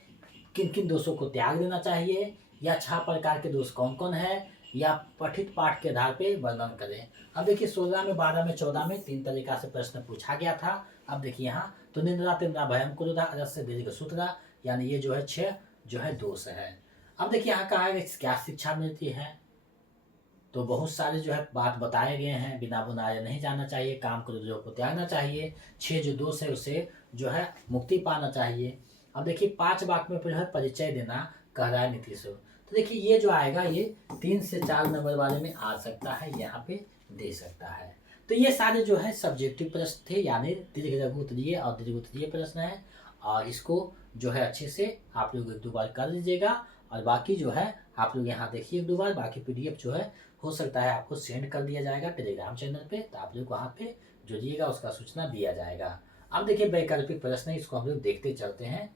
किन किन दोषों को त्याग देना चाहिए, या 6 प्रकार के दोष कौन कौन है, या पठित पाठ के आधार पे वर्णन करें। अब देखिए 16 में, 12 में, 14 में 3 तरीका से प्रश्न पूछा गया था। अब देखिए यहाँ तो निंदा तिंदा भयम क्रोधा अजस्य दीर्घ सूत्रा, यानी ये जो है 6 जो है दोष है। अब देखिए यहाँ कहा है क्या शिक्षा मिलती है। तो बहुत सारे जो है बात बताए गए हैं, बिना बुनाए नहीं जाना चाहिए, काम क्रोध को त्यागना चाहिए, 6 जो दोष है उसे जो है मुक्ति पाना चाहिए। अब देखिए 5 वाक्य में जो है परिचय देना कह रहा है नीतीश। तो देखिए ये जो आएगा ये 3 से 4 नंबर वाले में आ सकता है, यहाँ पे दे सकता है। तो ये सारे जो है सब्जेक्टिव प्रश्न थे, यानी दीर्घ लघु उत्तरीय और दीर्घ उत्तरीय प्रश्न है। और इसको जो है अच्छे से आप लोग 1-2 बार कर लीजिएगा, और बाकी जो है आप लोग यहाँ देखिए 1-2 बार। बाकी PDF जो है हो सकता है आपको सेंड कर दिया जाएगा टेलीग्राम चैनल पे, तो आप लोग वहाँ पे जुड़िएगा, उसका सूचना दिया जाएगा। अब देखिए वैकल्पिक प्रश्न है, इसको हम लोग देखते चलते हैं।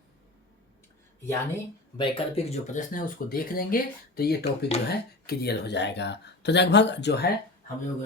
यानी वैकल्पिक जो प्रश्न है उसको देख लेंगे तो ये टॉपिक जो है क्लियर हो जाएगा। तो लगभग जो है हम लोग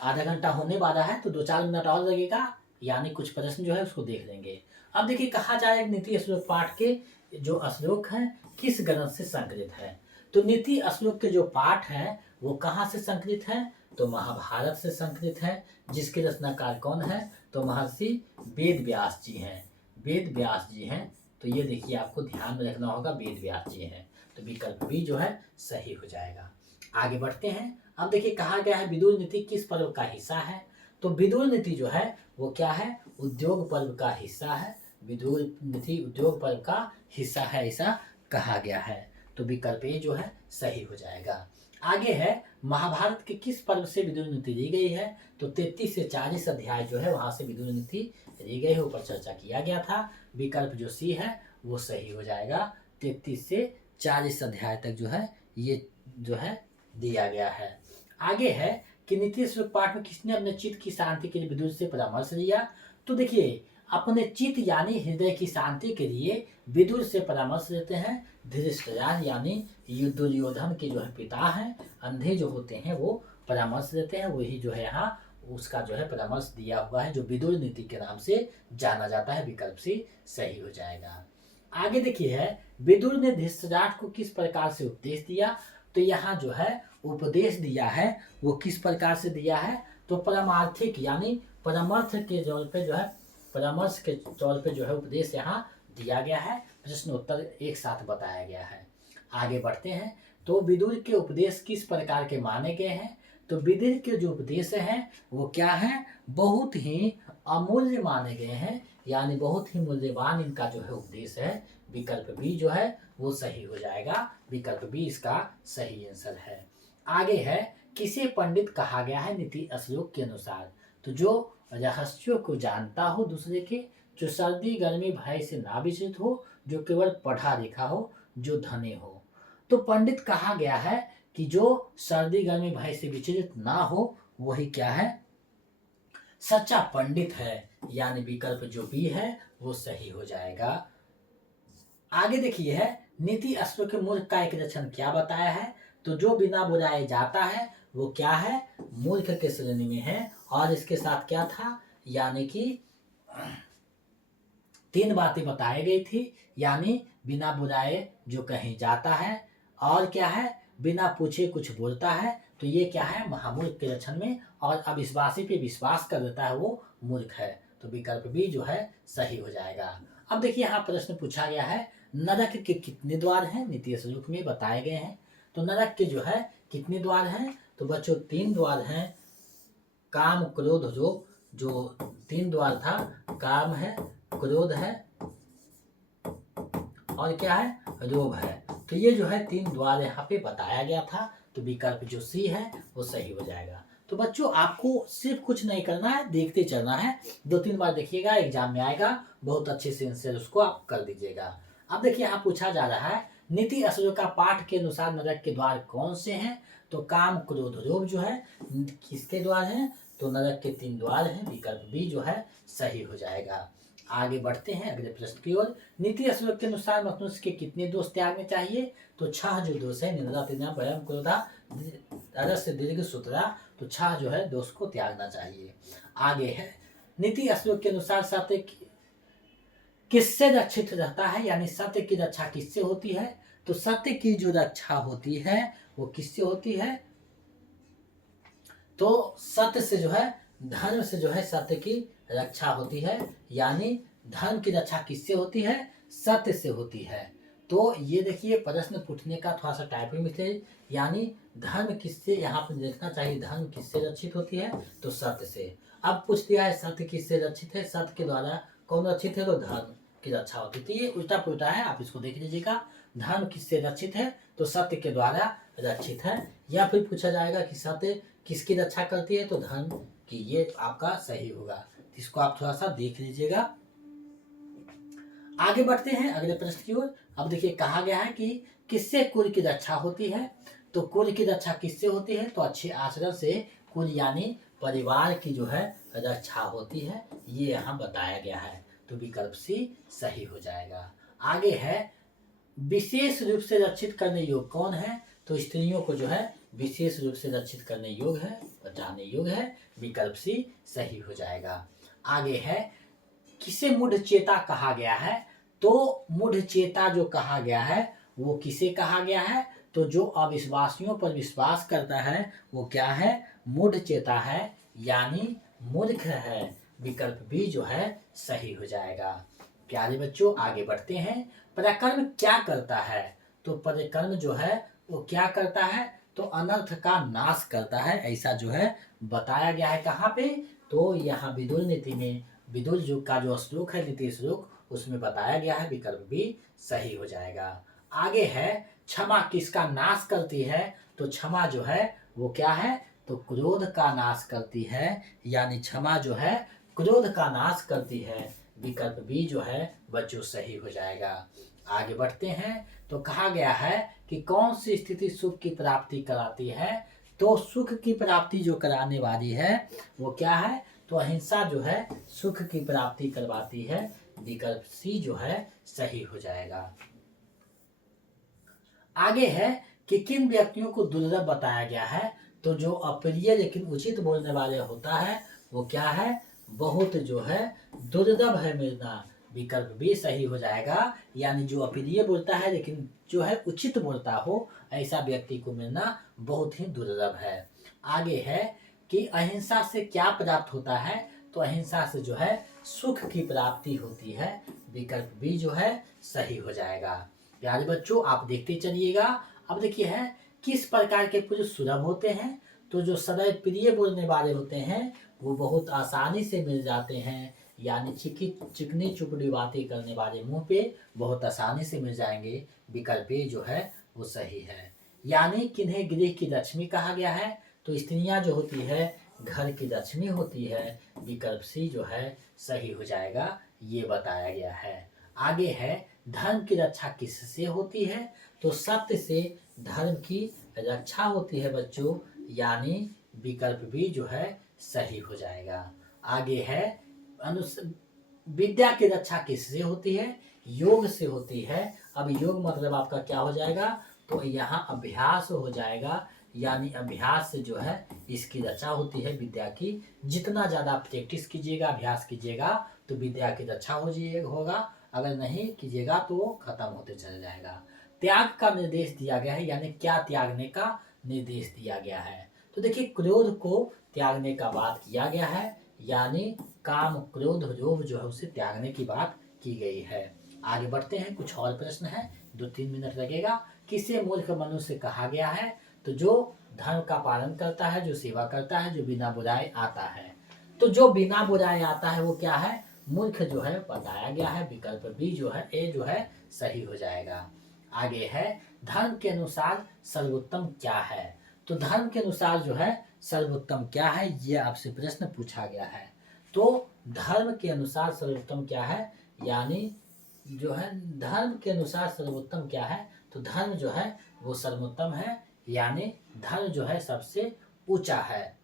आधा घंटा होने वाला है, तो 2-4 मिनट और लगेगा, यानी कुछ प्रश्न जो है उसको देख लेंगे। अब देखिए कहा जाए नीति श्लोक पाठ के जो श्लोक है किस ग्रंथ से संकलित है। तो नीति श्लोक के जो पाठ है वो कहाँ से संकलित है। तो महाभारत से संकलित है, जिसके रचनाकार कौन है। तो महर्षि वेद व्यास जी हैं, वेद व्यास जी हैं। तो ये देखिए आपको ध्यान में रखना होगा, वेद व्यास जी हैं। तो विकल्प भी जो है सही हो जाएगा। आगे बढ़ते हैं। अब देखिए कहा गया है विदुर नीति किस पर्व का हिस्सा है। तो विदुर नीति जो है वो क्या है, उद्योग पर्व का हिस्सा है। विदुर नीति उद्योग पर्व का हिस्सा है, ऐसा कहा गया है। तो विकल्प ए जो है सही हो जाएगा। आगे है महाभारत के किस पर्व से विदुर नीति ली गई है। तो 33 से 40 अध्याय जो है वहां से विदुर नीति ली गई है, ऊपर चर्चा किया गया था। विकल्प जो सी है वो सही हो जाएगा। 33 से 40 अध्याय तक जो है ये जो है दिया गया है। आगे है कि नीति श्लोक पाठ में किसने अपने चित्त की शांति के लिए विदुर से परामर्श लिया। तो देखिए अपने चित्त यानी हृदय की शांति के लिए विदुर से परामर्श लेते हैं धृतराष्ट्र, यानी दुर्योधन के जो है पिता हैं, अंधे जो होते हैं वो परामर्श लेते हैं, वही जो है यहाँ उसका जो है परामर्श दिया हुआ है, जो विदुर नीति के नाम से जाना जाता है। विकल्प सी सही हो जाएगा। आगे देखिए है विदुर ने धृतराष्ट्र को किस प्रकार से उपदेश दिया। तो यहाँ जो है उपदेश दिया है वो किस प्रकार से दिया है। तो परमार्थिक यानी परामर्श के तौर पे जो है, परामर्श के तौर पे जो है उपदेश यहाँ दिया गया है। प्रश्न उत्तर एक साथ बताया गया है। आगे बढ़ते हैं। तो विदुर के उपदेश किस प्रकार के माने गए हैं। तो विदेह के जो उपदेश हैं वो क्या है, बहुत ही अमूल्य माने गए हैं, यानी बहुत ही मूल्यवान इनका जो है उपदेश है। विकल्प बी जो है वो सही हो जाएगा, विकल्प बी इसका सही आंसर है। आगे है, किसे पंडित कहा गया है नीति श्लोक के अनुसार? तो जो रहस्यों को जानता हो दूसरे के, जो सर्दी गर्मी भय से ना विचलित हो, जो केवल पढ़ा लिखा हो, जो धनी हो। तो पंडित कहा गया है कि जो सर्दी गर्मी भय से विचलित ना हो वही क्या है, सच्चा पंडित है, यानी विकल्प जो बी है वो सही हो जाएगा। आगे देखिए है, नीति श्लोक के मूर्ख का एक लक्षण क्या बताया है? तो जो बिना बुलाए जाता है वो क्या है, मूर्ख के श्रेणी में है। और इसके साथ क्या था, यानी कि 3 बातें बताई गई थी, यानी बिना बुलाए जो कहीं जाता है, और क्या है, बिना पूछे कुछ बोलता है, तो ये क्या है, महामूर्ख के लक्षण में, और अविश्वासी पे विश्वास कर देता है वो मूर्ख है। तो विकल्प बी जो है सही हो जाएगा। अब देखिए यहाँ प्रश्न पूछा गया है, नरक के कितने द्वार हैं, नीति श्लोक में बताए गए हैं। तो नरक के जो है कितने द्वार हैं? तो बच्चों 3 द्वार हैं, काम क्रोध लोभ, जो 3 द्वार था, काम है, क्रोध है, और क्या है, लोभ है। तो ये जो है 3 द्वार यहाँ पे बताया गया था, तो विकल्प जो सी है वो सही हो जाएगा। तो बच्चों आपको सिर्फ कुछ नहीं करना है, देखते चलना है, 2-3 बार देखिएगा, एग्जाम में आएगा, बहुत अच्छे से आंसर उसको आप कर दीजिएगा। अब देखिए यहाँ पूछा जा रहा है, नीति श्लोक का पाठ के अनुसार नरक के द्वार कौन से हैं? तो काम क्रोध लोभ जो है किसके द्वार हैं? तो नरक के 3 द्वार हैं, विकल्प बी जो है सही हो जाएगा। आगे बढ़ते हैं अगले प्रश्न की ओर। नीति श्लोक के अनुसार मनुष्य के कितने दोष त्यागने चाहिए? तो 6 जो दोष है, निंदा तिना भयम क्रोधा रस दीर्घ सूत्रा, तो 6 जो है दोष को त्यागना चाहिए। आगे है, नीति श्लोक के अनुसार सत्य किससे रक्षित रहता है, यानी सत्य की रक्षा किससे होती है? तो सत्य की जो रक्षा होती है वो किससे होती है? तो सत्य से जो है, धर्म से जो है सत्य की रक्षा होती है, यानी धर्म की रक्षा किससे होती है? सत्य से होती है। तो ये देखिए प्रश्न पूछने का थोड़ा सा टाइपिंग मिस्टेक, यानी धर्म किससे, यहाँ पर देखना चाहिए धर्म किससे रक्षित होती है? तो सत्य से। अब पूछ दिया है सत्य किससे रक्षित है, सत्य के द्वारा कौन रक्षित है? तो धर्म की रक्षा होती है। तो ये उल्टा पुल्टा है, आप इसको देख लीजिएगा। धर्म किससे रक्षित है? तो सत्य के द्वारा रक्षित है। या फिर पूछा जाएगा कि सत्य किसकी रक्षा करती है? तो धर्म की। ये आपका सही होगा, इसको आप थोड़ा सा देख लीजिएगा। आगे बढ़ते हैं अगले प्रश्न की ओर। अब देखिए कहा गया है कि किससे कुल की रक्षा होती है? तो कुल की रक्षा किससे होती है? तो अच्छे आचरण से कुल यानी परिवार की जो है रक्षा होती है, ये यहाँ बताया गया है। तो विकल्प सी सही हो जाएगा। आगे है, विशेष रूप से रक्षित करने योग्य कौन है? तो स्त्रियों को जो है विशेष रूप से रक्षित करने योग्य है, बचाने योग्य है, विकल्प सी सही हो जाएगा। आगे है, किसे मूढ़ चेता कहा गया है? तो मूढ़ चेता जो कहा गया है वो किसे कहा गया है? तो जो अविश्वासियों पर विश्वास करता है वो क्या है? मूढ़ चेता है, यानी मूर्ख है, विकल्प बी जो है सही हो जाएगा। प्यारे बच्चों आगे बढ़ते हैं। पराक्रम क्या करता है? तो पराक्रम जो है वो क्या करता है? तो अनर्थ का नाश करता है, ऐसा जो है बताया गया है। कहाँ पे? तो यहाँ विदुर नीति में, विदुर युग का जो श्लोक है नीति श्लोक, उसमें बताया गया है, विकल्प भी सही हो जाएगा। आगे है, क्षमा किसका नाश करती है? तो क्षमा जो है वो क्या है? तो क्रोध का नाश करती है, यानी क्षमा जो है क्रोध का नाश करती है, विकल्प बी जो है बच्चों सही हो जाएगा। आगे बढ़ते हैं। तो कहा गया है कि कौन सी स्थिति सुख की प्राप्ति कराती है? तो सुख की प्राप्ति जो कराने वाली है वो क्या है? तो अहिंसा जो है सुख की प्राप्ति करवाती है, विकल्प सी जो है सही हो जाएगा। आगे है कि किन व्यक्तियों को दुर्लभ बताया गया है? तो जो अप्रिय लेकिन उचित बोलने वाले होता है वो क्या है? बहुत जो है दुर्लभ है मिलना, विकल्प भी सही हो जाएगा। यानी जो अप्रिय बोलता है लेकिन जो है उचित बोलता हो, ऐसा व्यक्ति को मिलना बहुत ही दुर्लभ है। आगे है कि अहिंसा से क्या प्राप्त होता है? तो अहिंसा से जो है सुख की प्राप्ति होती है, विकल्प भी जो है सही हो जाएगा। प्यारे बच्चों आप देखते चलिएगा। अब देखिए है, किस प्रकार के पुरुष सुलभ होते हैं? तो जो सदैव प्रिय बोलने वाले होते हैं वो बहुत आसानी से मिल जाते हैं, यानी चिकनी चुपड़ी बातें करने वाले मुंह पे बहुत आसानी से मिल जाएंगे। विकल्प ए जो है वो सही है। यानी किन्हें गृह की लक्ष्मी कहा गया है, तो स्त्रियां जो होती है घर की लक्ष्मी होती है। विकल्प सी जो है सही हो जाएगा, ये बताया गया है। आगे है धर्म की रक्षा किससे होती है, तो सत्य से धर्म की रक्षा होती है बच्चों, यानी विकल्प भी जो है सही हो जाएगा। आगे है विद्या की रक्षा किससे होती है, योग से होती है। अब योग मतलब आपका क्या हो जाएगा, तो यहाँ अभ्यास हो जाएगा, यानी अभ्यास से जो है इसकी रक्षा होती है विद्या की। जितना ज़्यादा प्रैक्टिस कीजिएगा, अभ्यास कीजिएगा, तो विद्या की रक्षा होगा। अगर नहीं कीजिएगा तो वो खत्म होते चला जाएगा। त्याग का निर्देश दिया गया है, यानी क्या त्यागने का निर्देश दिया गया है, तो देखिए क्रोध को त्यागने का बात किया गया है, यानी काम क्रोध लोभ जो है उसे त्यागने की बात की गई है। आगे बढ़ते हैं, कुछ और प्रश्न है, 2-3 मिनट लगेगा। किसे मूर्ख मनुष्य कहा गया है, तो जो धर्म का पालन करता है, जो सेवा करता है, जो बिना बुराई आता है। तो जो बिना बुराई आता है वो क्या है, मूर्ख जो है बताया गया है। विकल्प बी जो है ए जो है सही हो जाएगा। आगे है धर्म के अनुसार सर्वोत्तम क्या है, तो धर्म के अनुसार जो है सर्वोत्तम क्या है, ये आपसे प्रश्न पूछा गया है। तो धर्म के अनुसार सर्वोत्तम क्या है, यानी जो है धर्म के अनुसार सर्वोत्तम क्या है, तो धर्म जो है वो सर्वोत्तम है, यानी धर्म जो है सबसे ऊंचा है।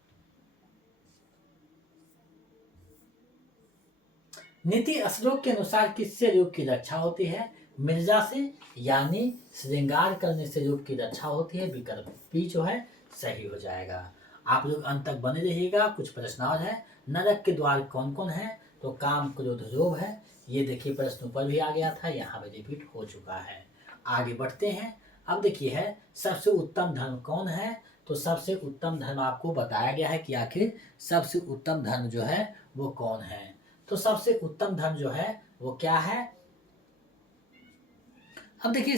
नीति श्लोक के अनुसार किससे रूप की रक्षा होती है, मिर्जा से, यानी श्रृंगार करने से रूप की रक्षा होती है। विकल्प बी जो है सही हो जाएगा। आप लोग अंत तक बने रहिएगा, कुछ प्रश्न और है। नरक के द्वार कौन कौन है, तो काम क्रोध लोभ है। ये देखिए प्रश्न ऊपर भी आ गया था, यहाँ पे रिपीट हो चुका है। आगे बढ़ते हैं। अब देखिए है सबसे उत्तम धर्म कौन है, तो सबसे उत्तम धर्म आपको बताया गया है कि आखिर सबसे उत्तम धर्म जो है वो कौन है। तो सबसे उत्तम धर्म जो है वो क्या है। अब देखिए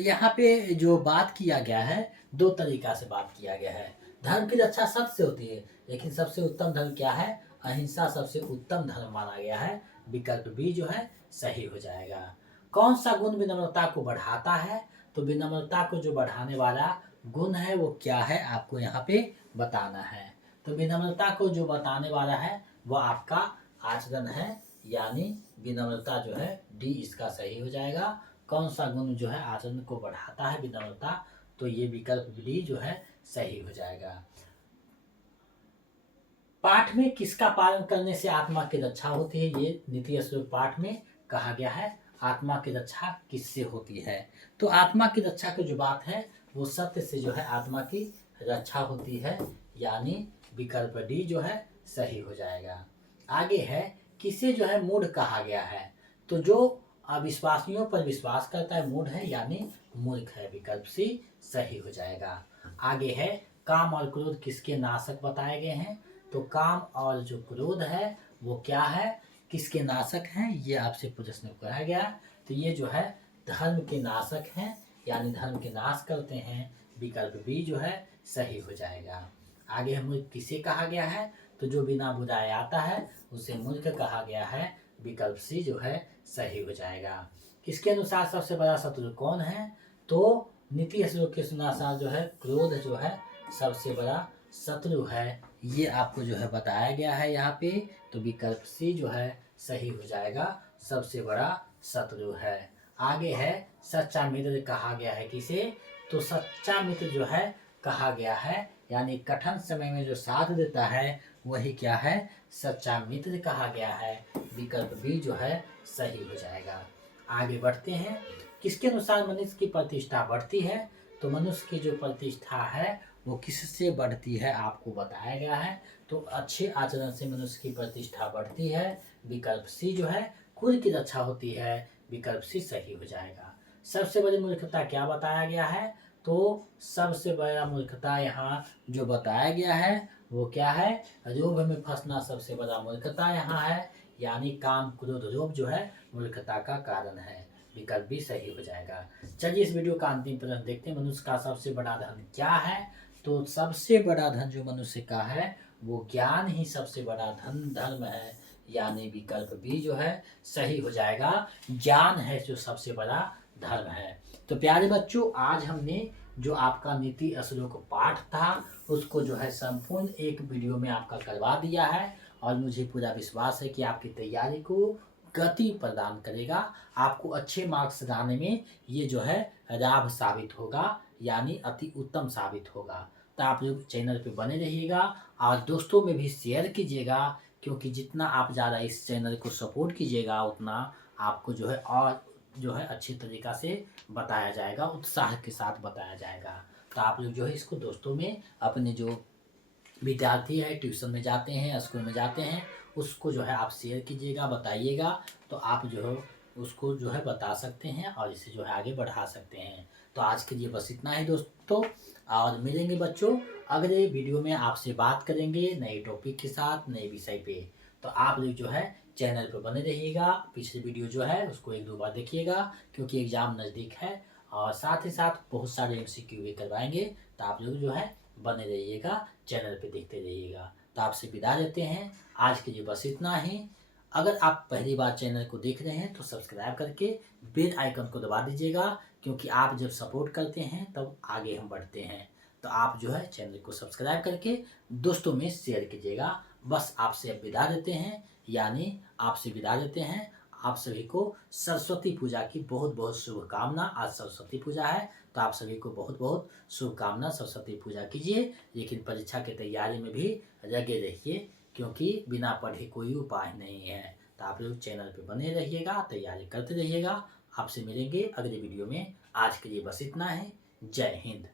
यहाँ पे जो बात किया गया है, दो तरीका से बात किया गया है। धर्म की रक्षा सत्य से होती है, लेकिन सबसे उत्तम धर्म क्या है, अहिंसा सबसे उत्तम धर्म माना गया है। विकल्प बी जो है सही हो जाएगा। कौन सा गुण विनम्रता को बढ़ाता है, तो विनम्रता को जो बढ़ाने वाला गुण है वो क्या है, आपको यहाँ पे बताना है। तो विनम्रता को जो बताने वाला है वो आपका आचरण है, यानी विनम्रता जो है डी इसका सही हो जाएगा। कौन सा गुण जो है आचरण को बढ़ाता है, विनम्रता, तो ये विकल्प डी जो है सही हो जाएगा। पाठ में किसका पालन करने से आत्मा की रक्षा होती है, ये नीति श्लोक पाठ में कहा गया है। आत्मा की रक्षा किससे होती है, तो आत्मा की रक्षा की जो बात है वो सत्य से जो है आत्मा की रक्षा होती है, यानी विकल्प डी जो है सही हो जाएगा। आगे है किसे जो है मूढ़ कहा गया है, तो जो अविश्वासियों पर विश्वास करता है मूढ़ है, यानी मूर्ख है। विकल्प सी सही हो जाएगा। आगे है काम और क्रोध किसके नाशक बताए गए हैं, तो काम और जो क्रोध है वो क्या है, किसके नाशक हैं, ये आपसे प्रश्न कहा गया। तो ये जो है धर्म के नाशक हैं, यानी धर्म के नाश करते हैं। विकल्प बी जो है सही हो जाएगा। आगे हम किसे कहा गया है, तो जो बिना बुराई आता है उसे मूर्ख कहा गया है। विकल्प सी जो है सही हो जाएगा। इसके अनुसार सबसे बड़ा शत्रु कौन है, तो नीति श्लोक के अनुसार जो है क्रोध जो है सबसे बड़ा शत्रु है, ये आपको जो है बताया गया है यहाँ पे। तो विकल्प सी जो है सही हो जाएगा, सबसे बड़ा शत्रु है। आगे है सच्चा मित्र कहा गया है किसे, तो सच्चा मित्र जो है कहा गया है, यानी कठिन समय में जो साथ देता है वही क्या है, सच्चा मित्र कहा गया है। विकल्प बी जो है सही हो जाएगा। आगे बढ़ते हैं। किसके अनुसार मनुष्य की प्रतिष्ठा बढ़ती है, तो मनुष्य की जो प्रतिष्ठा है वो किससे बढ़ती है आपको बताया गया है। तो अच्छे आचरण से मनुष्य की प्रतिष्ठा बढ़ती है। विकल्प सी जो है खुद की रक्षा होती है। विकल्प सी सही हो जाएगा। सबसे बड़ी मूर्खता क्या बताया गया है, तो सबसे बड़ा मूर्खता यहाँ जो बताया गया है वो क्या है, लोभ में फंसना सबसे बड़ा मूर्खता यहाँ है, यानी काम क्रोध लोभ जो है मूर्खता का कारण है। विकल्प भी सही हो जाएगा। चलिए इस वीडियो का अंतिम प्रश्न देखते हैं, मनुष्य का सबसे बड़ा धर्म क्या है, तो सबसे बड़ा धन जो मनुष्य का है वो ज्ञान ही सबसे बड़ा धन धर्म है, यानी विकल्प भी जो है सही हो जाएगा। ज्ञान है जो सबसे बड़ा धर्म है। तो प्यारे बच्चों, आज हमने जो आपका नीति श्लोक पाठ था उसको जो है संपूर्ण एक वीडियो में आपका करवा दिया है, और मुझे पूरा विश्वास है कि आपकी तैयारी को गति प्रदान करेगा। आपको अच्छे मार्क्स लाने में ये जो है लाभ साबित होगा, यानी अति उत्तम साबित होगा। तो आप लोग चैनल पे बने रहिएगा और दोस्तों में भी शेयर कीजिएगा, क्योंकि जितना आप ज़्यादा इस चैनल को सपोर्ट कीजिएगा उतना आपको जो है और जो है अच्छी तरीक़ा से बताया जाएगा, उत्साह के साथ बताया जाएगा। तो आप लोग जो है इसको दोस्तों में, अपने जो विद्यार्थी है ट्यूशन में जाते हैं, स्कूल में जाते हैं, उसको जो है आप शेयर कीजिएगा, बताइएगा, तो आप जो है उसको जो है बता सकते हैं और इसे जो है आगे बढ़ा सकते हैं। तो आज के लिए बस इतना ही दोस्तों, और मिलेंगे बच्चों अगले वीडियो में। आपसे बात करेंगे नए टॉपिक के साथ, नए विषय पे। तो आप लोग जो है चैनल पर बने रहिएगा। पिछली वीडियो जो है उसको 1-2 बार देखिएगा, क्योंकि एग्ज़ाम नज़दीक है, और साथ ही साथ बहुत सारे MCQ भी करवाएंगे। तो आप लोग जो है बने रहिएगा, चैनल पे देखते रहिएगा। तो आपसे विदा लेते हैं, आज के लिए बस इतना ही। अगर आप पहली बार चैनल को देख रहे हैं तो सब्सक्राइब करके बेल आइकन को दबा दीजिएगा, क्योंकि आप जब सपोर्ट करते हैं तब आगे हम बढ़ते हैं। तो आप जो है चैनल को सब्सक्राइब करके दोस्तों में शेयर कीजिएगा। बस आपसे अब विदा देते हैं, यानी आपसे विदा लेते हैं। आप सभी को सरस्वती पूजा की बहुत बहुत शुभकामना। आज सरस्वती पूजा है, तो आप सभी को बहुत बहुत शुभकामना। सरस्वती पूजा कीजिए, लेकिन परीक्षा की तैयारी में भी लगे रहिए, क्योंकि बिना पढ़े कोई उपाय नहीं है। तो आप लोग चैनल पे बने रहिएगा, तैयारी करते रहिएगा। आपसे मिलेंगे अगले वीडियो में। आज के लिए बस इतना है। जय हिंद।